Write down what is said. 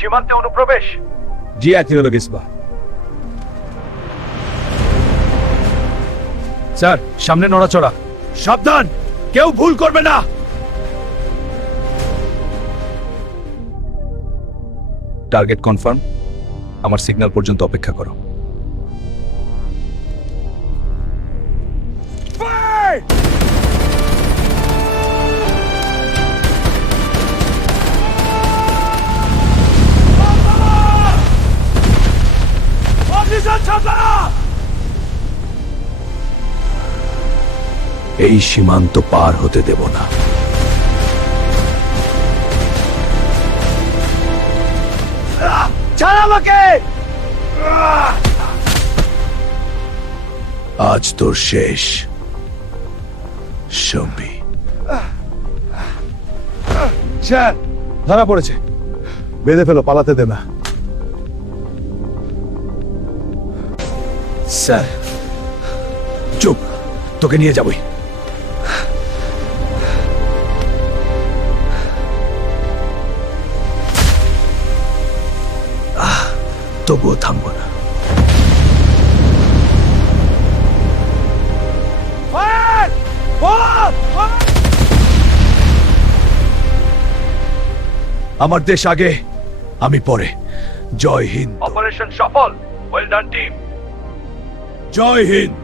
সীমান্তে অনুপ্রবেশ। জি আতিউল গিসবা। স্যার, সামনে নড়াচড়া। সাবধান, কেউ ভুল করবে না। Target confirm. আমার সিগন্যাল পর্যন্ত অপেক্ষা করো। এই সীমান্ত পার হতে দেব না। ছাড় আমাকে। আজ তোর শেষ, শম্পি। স্যার, ধরা পড়েছে। বেঁধে ফেলো, পালাতে দেবে না। স্যার, চুপ, তোকে নিয়ে যাবই। তবুও থামবো না। আমার দেশ আগে, আমি পরে। জয় হিন্দ। অপারেশন সফল। Well done team. জয় হিন্দ।